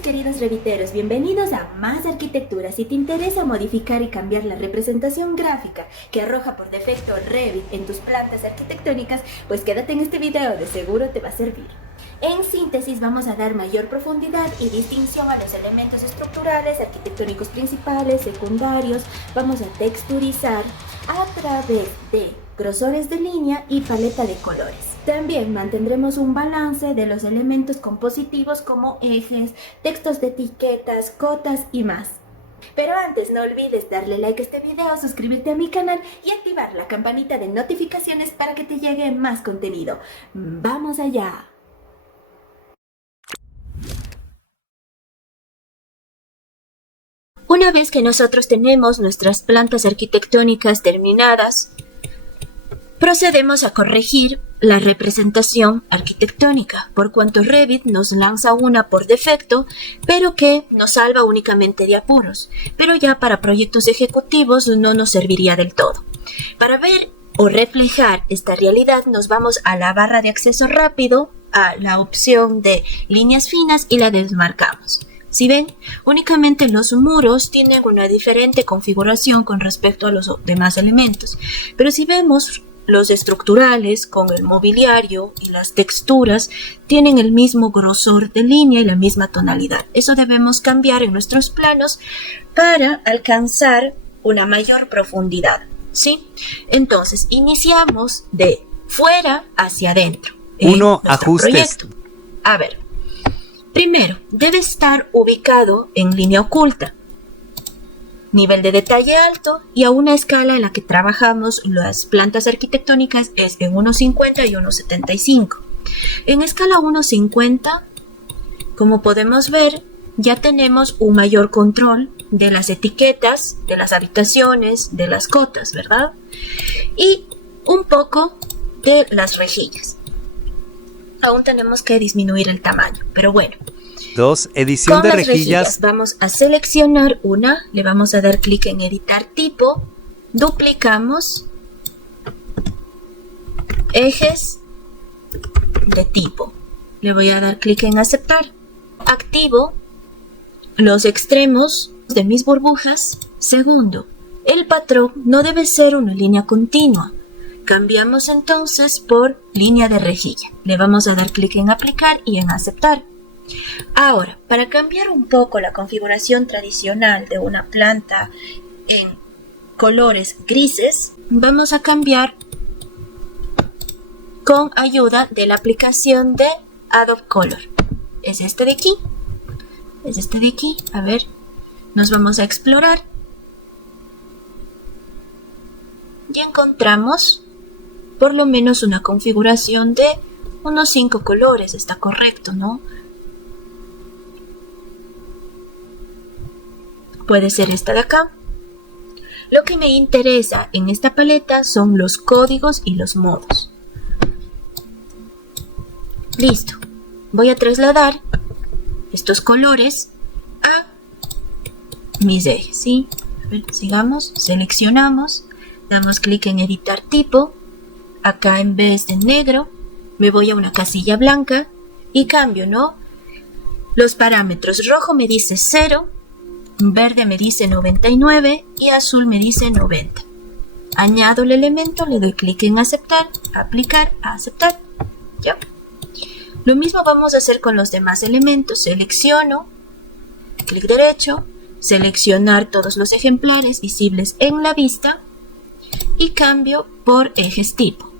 mis queridos reviteros, bienvenidos a Más Arquitectura. Si te interesa modificar y cambiar la representación gráfica que arroja por defecto Revit en tus plantas arquitectónicas, pues quédate en este video, de seguro te va a servir. En síntesis, vamos a dar mayor profundidad y distinción a los elementos estructurales, arquitectónicos principales, secundarios. Vamos a texturizar a través de grosores de línea y paleta de colores. También mantendremos un balance de los elementos compositivos como ejes, textos de etiquetas, cotas y más. Pero antes no olvides darle like a este video, suscribirte a mi canal y activar la campanita de notificaciones para que te llegue más contenido. ¡Vamos allá! Una vez que nosotros tenemos nuestras plantas arquitectónicas terminadas, procedemos a corregir la representación arquitectónica, por cuanto Revit nos lanza una por defecto, pero que nos salva únicamente de apuros, pero ya para proyectos ejecutivos no nos serviría del todo. Para ver o reflejar esta realidad, nos vamos a la barra de acceso rápido, a la opción de líneas finas y la desmarcamos. Si ven, únicamente los muros tienen una diferente configuración con respecto a los demás elementos, pero si vemos los estructurales con el mobiliario y las texturas tienen el mismo grosor de línea y la misma tonalidad. Eso debemos cambiar en nuestros planos para alcanzar una mayor profundidad, ¿sí? Entonces, iniciamos de fuera hacia adentro. Ajustes. Proyecto. A ver, primero, debe estar ubicado en línea oculta. Nivel de detalle alto y a una escala en la que trabajamos las plantas arquitectónicas es en 1.50 y 1.75. En escala 1.50, como podemos ver, ya tenemos un mayor control de las etiquetas, de las habitaciones, de las cotas, ¿verdad? Y un poco de las rejillas. Aún tenemos que disminuir el tamaño, pero bueno. 2. Edición con de las rejillas. Vamos a seleccionar una, le vamos a dar clic en editar tipo, duplicamos, ejes de tipo, le voy a dar clic en aceptar, activo los extremos de mis burbujas. Segundo, el patrón no debe ser una línea continua, cambiamos entonces por línea de rejilla, le vamos a dar clic en aplicar y en aceptar. Ahora, para cambiar un poco la configuración tradicional de una planta en colores grises, vamos a cambiar con ayuda de la aplicación de Adobe Color. Es este de aquí. Es este de aquí. A ver, nos vamos a explorar. Y encontramos por lo menos una configuración de unos 5 colores. Está correcto, ¿no? Puede ser esta de acá. Lo que me interesa en esta paleta son los códigos y los modos. Listo. Voy a trasladar estos colores a mis ejes, ¿sí? A ver, sigamos, seleccionamos, damos clic en editar tipo. Acá en vez de negro me voy a una casilla blanca y cambio, ¿no? Los parámetros, rojo me dice 0, verde me dice 99 y azul me dice 90. Añado el elemento, le doy clic en aceptar, aplicar, aceptar. ¿Ya? Lo mismo vamos a hacer con los demás elementos. Selecciono, clic derecho, seleccionar todos los ejemplares visibles en la vista y cambio por ejes tipo.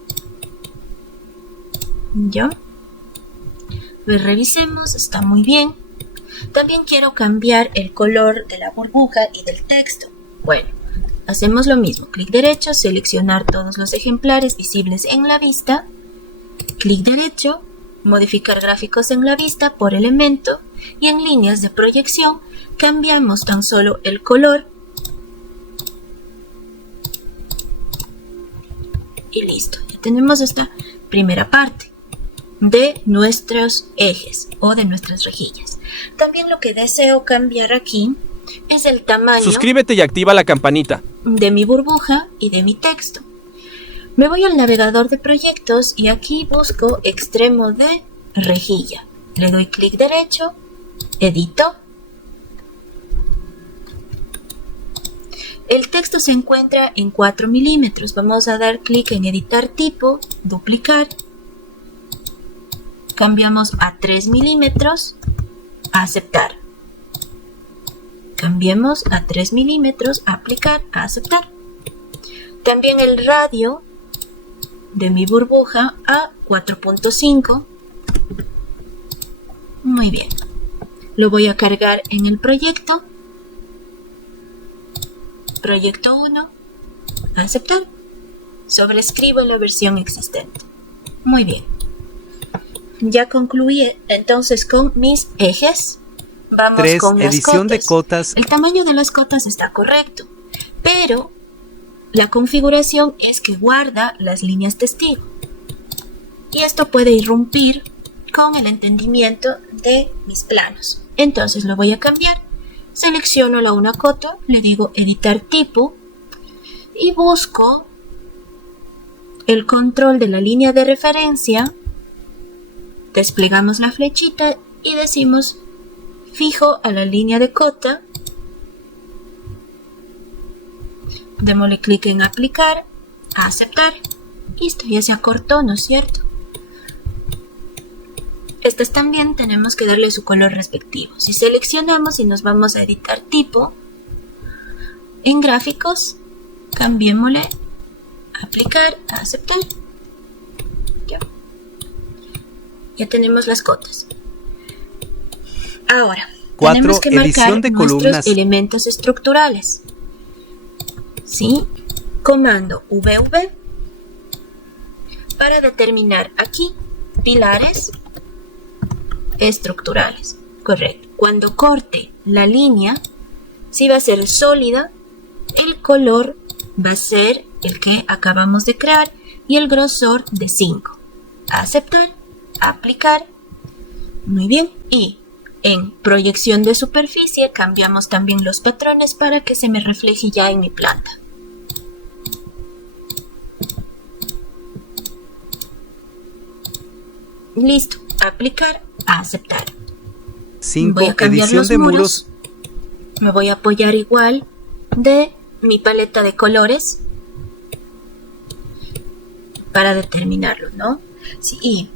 ¿Ya? Pues revisemos, está muy bien. También quiero cambiar el color de la burbuja y del texto. Bueno, hacemos lo mismo. Clic derecho, seleccionar todos los ejemplares visibles en la vista. Clic derecho, modificar gráficos en la vista por elemento. Y en líneas de proyección cambiamos tan solo el color. Y listo, ya tenemos esta primera parte de nuestros ejes o de nuestras rejillas. También lo que deseo cambiar aquí es el tamaño. Suscríbete y activa la campanita de mi burbuja y de mi texto. Me voy al navegador de proyectos y aquí busco extremo de rejilla. Le doy clic derecho, edito. El texto se encuentra en 4 milímetros. Vamos a dar clic en editar tipo, duplicar. Cambiamos a 3 milímetros, aceptar. Cambiemos a 3 milímetros, aplicar, aceptar. También el radio de mi burbuja a 4.5. Muy bien. Lo voy a cargar en el proyecto. Proyecto 1, aceptar. Sobrescribo la versión existente. Muy bien. Ya concluí entonces con mis ejes. Vamos 3. con las Edición cotas. de cotas. El tamaño de las cotas está correcto, pero la configuración es que guarda las líneas testigo. Y esto puede irrumpir con el entendimiento de mis planos. Entonces lo voy a cambiar. Selecciono la una cota, le digo editar tipo y busco el control de la línea de referencia. Desplegamos la flechita y decimos fijo a la línea de cota. Démosle clic en aplicar, aceptar. Listo, ya se acortó, ¿no es cierto? Estas también tenemos que darle su color respectivo. Si seleccionamos y nos vamos a editar tipo, en gráficos, cambiémosle, aplicar, aceptar. Ya tenemos las cotas. Ahora, 4. tenemos que marcar Edición de nuestros columnas. elementos estructurales. ¿Sí? Comando VV para determinar aquí pilares estructurales. Correcto. Cuando corte la línea, si va a ser sólida, el color va a ser el que acabamos de crear y el grosor de 5. Aceptar, aplicar. Muy bien. Y en proyección de superficie cambiamos también los patrones para que se me refleje ya en mi planta. Listo. Aplicar, aceptar. 5. Voy a cambiar Edición los de muros. muros. Me voy a apoyar igual de mi paleta de colores para determinarlo, ¿no? Sí, y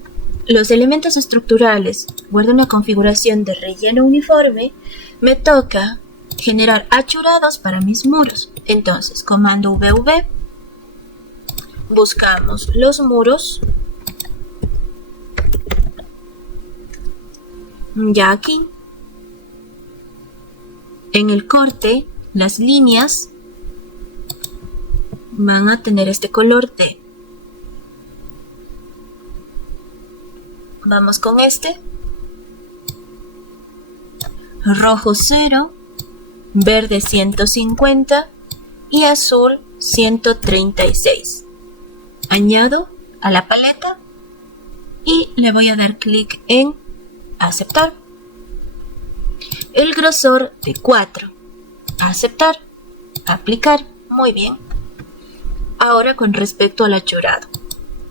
los elementos estructurales guardo una configuración de relleno uniforme. Me toca generar achurados para mis muros. Entonces, comando VV. Buscamos los muros. Ya aquí, en el corte, las líneas van a tener este color de. Vamos con este. Rojo 0, verde 150 y azul 136. Añado a la paleta y le voy a dar clic en aceptar. El grosor de 4. Aceptar. Aplicar. Muy bien. Ahora con respecto al achurado.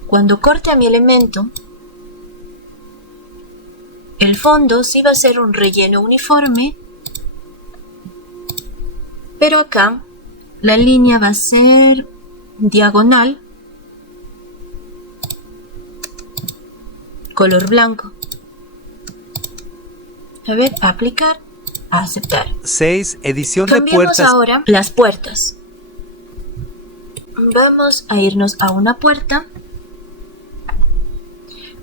Cuando corte a mi elemento, el fondo sí va a ser un relleno uniforme, pero acá la línea va a ser diagonal, color blanco. A ver, aplicar, aceptar. 6. Edición de Cambiemos puertas. ahora las puertas. Vamos a irnos a una puerta.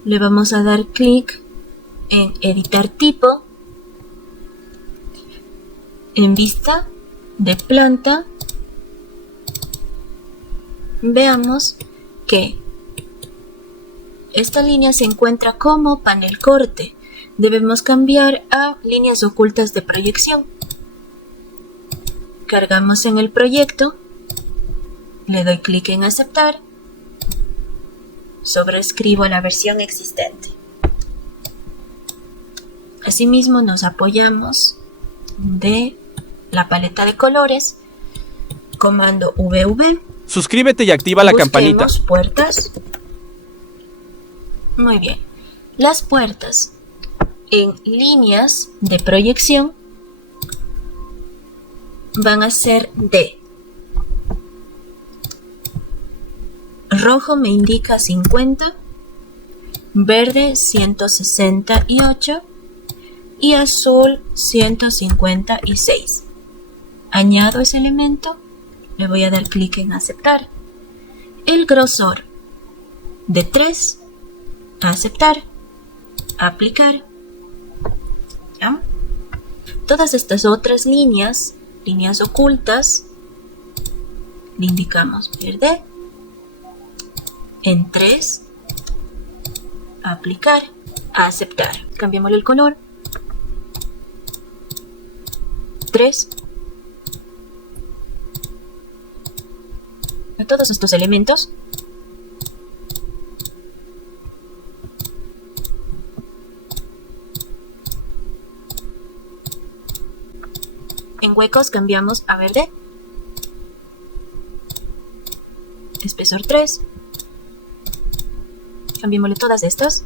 Le vamos a dar clic en editar tipo. En vista de planta. Veamos que esta línea se encuentra como panel corte. Debemos cambiar a líneas ocultas de proyección. Cargamos en el proyecto. Le doy clic en aceptar. Sobrescribo la versión existente. Asimismo nos apoyamos de la paleta de colores. Comando VV. Suscríbete y activa la campanita. Busquemos puertas. Muy bien. Las puertas en líneas de proyección van a ser D. Rojo me indica 50, verde 168 y azul 156. Añado ese elemento, le voy a dar clic en aceptar. El grosor de 3, aceptar, aplicar. ¿Ya? Todas estas otras líneas ocultas, le indicamos verde, en 3, aplicar, aceptar. Cambiamos el color. 3. A todos estos elementos en huecos cambiamos a verde, espesor 3, cambiémosle todas estas,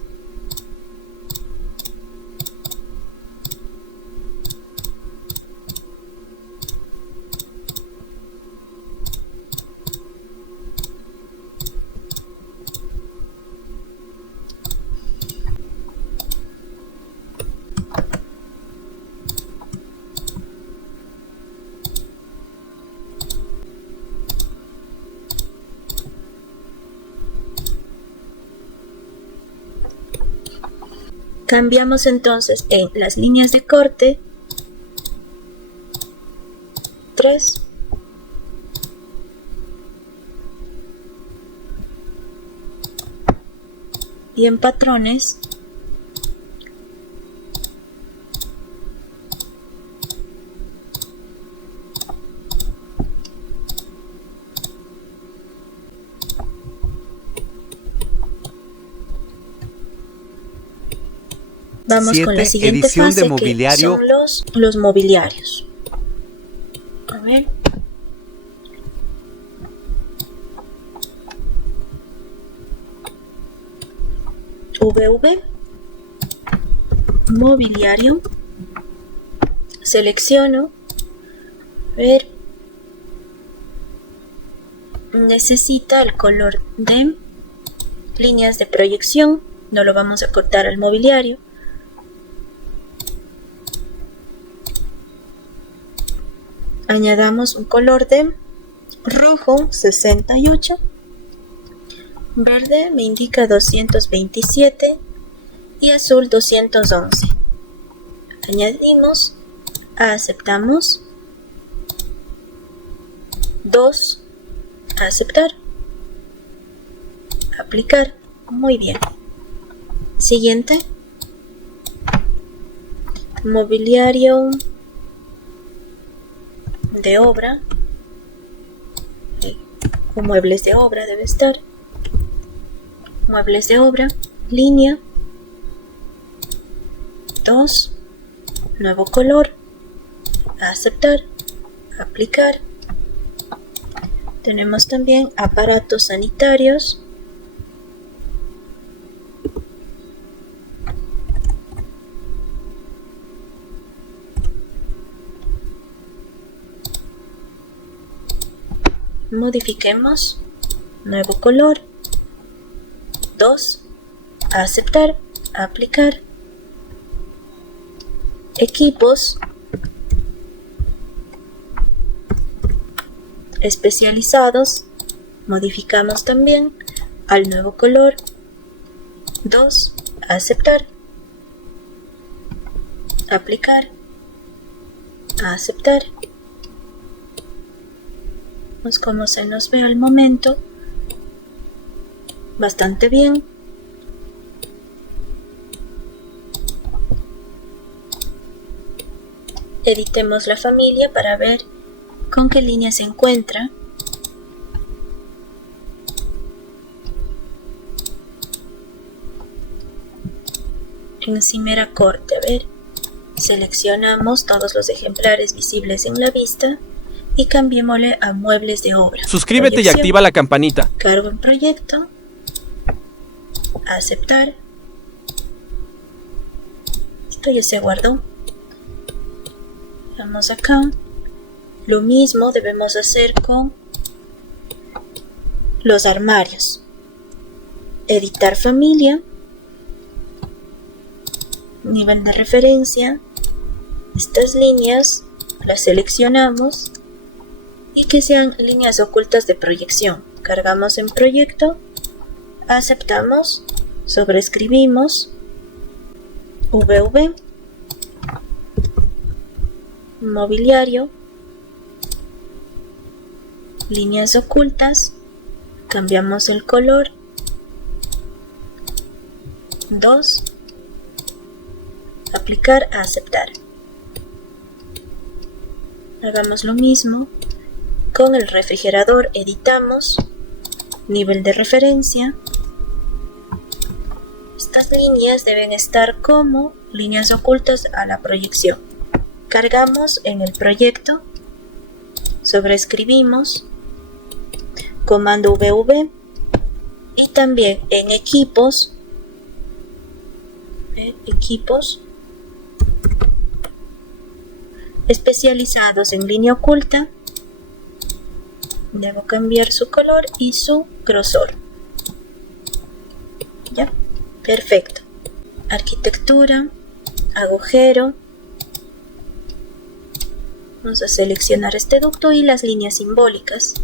cambiamos entonces en las líneas de corte 3, y en patrones vamos con la siguiente edición fase, de mobiliario. que son los mobiliarios. A ver. VV, mobiliario, selecciono, ver, necesita el color de líneas de proyección, no lo vamos a cortar al mobiliario. Añadamos un color de rojo 68, verde me indica 227 y azul 211. Añadimos, aceptamos, 2, aceptar, aplicar. Muy bien. Siguiente, mobiliario de obra, o muebles de obra debe estar, muebles de obra, línea 2, nuevo color, aceptar, aplicar. Tenemos también aparatos sanitarios, modifiquemos, nuevo color, 2, aceptar, aplicar. Equipos especializados, modificamos también al nuevo color, 2, aceptar, aplicar, aceptar. Vemos cómo se nos ve al momento, bastante bien. Editemos la familia para ver con qué línea se encuentra. En Cimera corte, a ver, seleccionamos todos los ejemplares visibles en la vista y cambiémosle a muebles de obra. Suscríbete y activa la campanita. Cargo en proyecto, aceptar. Perfecto, ya se guardó. Vamos acá. Lo mismo debemos hacer con los armarios. Editar familia. Nivel de referencia. Estas líneas las seleccionamos y que sean líneas ocultas de proyección. Cargamos en proyecto. Aceptamos. Sobreescribimos. VV. Mobiliario. Líneas ocultas. Cambiamos el color. 2. Aplicar a aceptar. Hagamos lo mismo con el refrigerador. Editamos. Nivel de referencia. Estas líneas deben estar como líneas ocultas a la proyección. Cargamos en el proyecto. Sobreescribimos. Comando VV. Y también en equipos. Equipos especializados en línea oculta. Debo cambiar su color y su grosor. Ya, perfecto. Arquitectura, agujero. Vamos a seleccionar este ducto y las líneas simbólicas.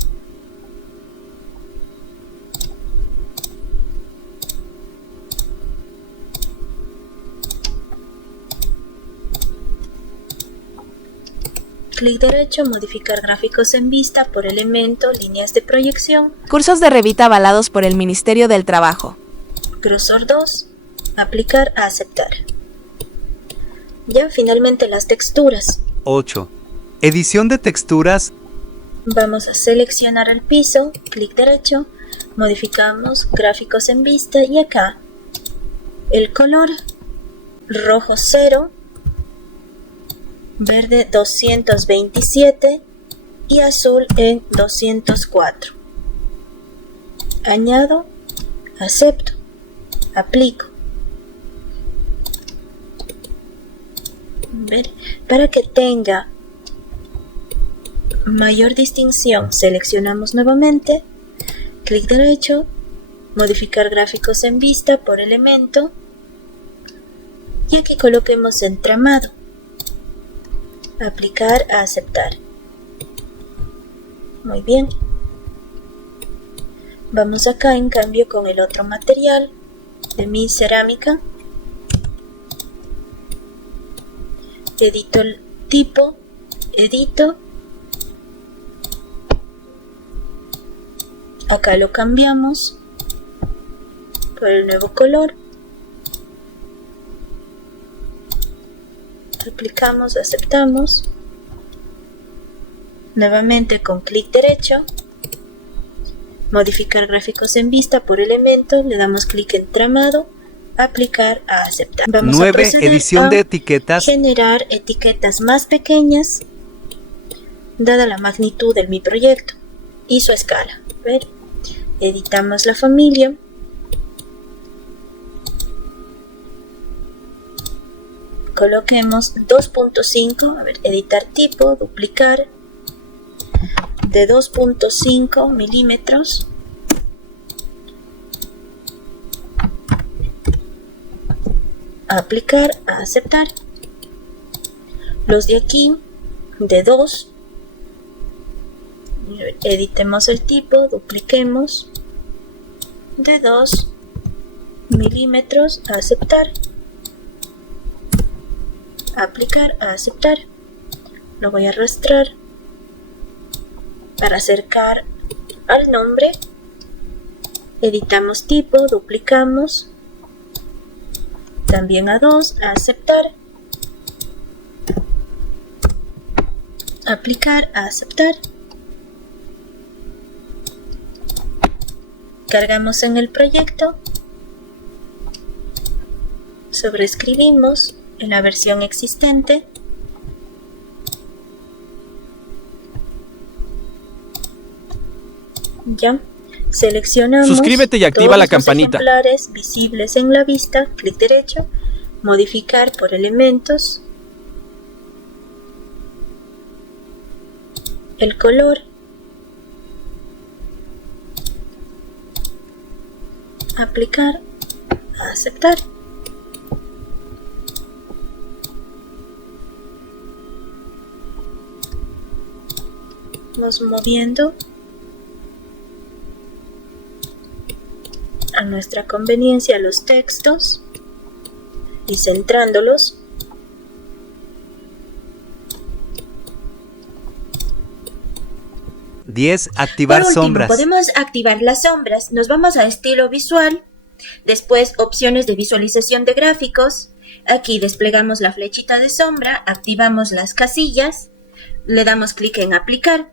Clic derecho, modificar gráficos en vista por elemento, líneas de proyección. Cursos de Revit avalados por el Ministerio del Trabajo. Grosor 2, aplicar a aceptar. Ya, finalmente las texturas. 8. Edición de texturas. Vamos a seleccionar el piso, clic derecho, modificamos gráficos en vista y acá el color rojo 0, verde 227 y azul en 204. Añado, acepto, aplico. Para que tenga mayor distinción, seleccionamos nuevamente, clic derecho, modificar gráficos en vista por elemento y aquí coloquemos entramado. Aplicar a aceptar. Muy bien. Vamos acá en cambio con el otro material de mi cerámica. Edito el tipo. Edito. Acá lo cambiamos por el nuevo color. Aplicamos, aceptamos. Nuevamente con clic derecho. Modificar gráficos en vista por elemento. Le damos clic en tramado. Aplicar a aceptar. Vamos 9. a proceder Edición a de etiquetas. generar etiquetas más pequeñas dada la magnitud de mi proyecto y su escala. ¿Ver? Editamos la familia. Coloquemos 2.5, a ver, editar tipo, duplicar, de 2.5 milímetros. Aplicar, a aceptar. Los de aquí, de 2. Editemos el tipo, dupliquemos, de 2 milímetros, a aceptar. Aplicar, a aceptar. Lo voy a arrastrar para acercar al nombre. Editamos tipo, duplicamos, también a 2, a aceptar. Aplicar, a aceptar. Cargamos en el proyecto. Sobreescribimos en la versión existente. Ya. Seleccionamos Suscríbete y activa todos la los campanita. ejemplares visibles en la vista. Clic derecho. modificar por elementos, el color, aplicar, aceptar. Vamos moviendo a nuestra conveniencia los textos y centrándolos. Activar Por último, sombras. podemos activar las sombras. Nos vamos a estilo visual, después opciones de visualización de gráficos. Aquí desplegamos la flechita de sombra, activamos las casillas, le damos clic en aplicar.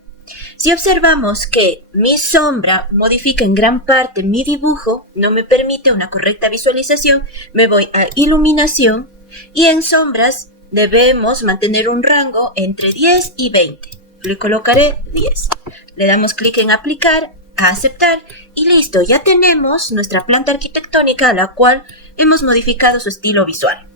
Si observamos que mi sombra modifica en gran parte mi dibujo, no me permite una correcta visualización, me voy a iluminación y en sombras debemos mantener un rango entre 10 y 20. Le colocaré 10. Le damos clic en aplicar, a aceptar y listo, ya tenemos nuestra planta arquitectónica a la cual hemos modificado su estilo visual.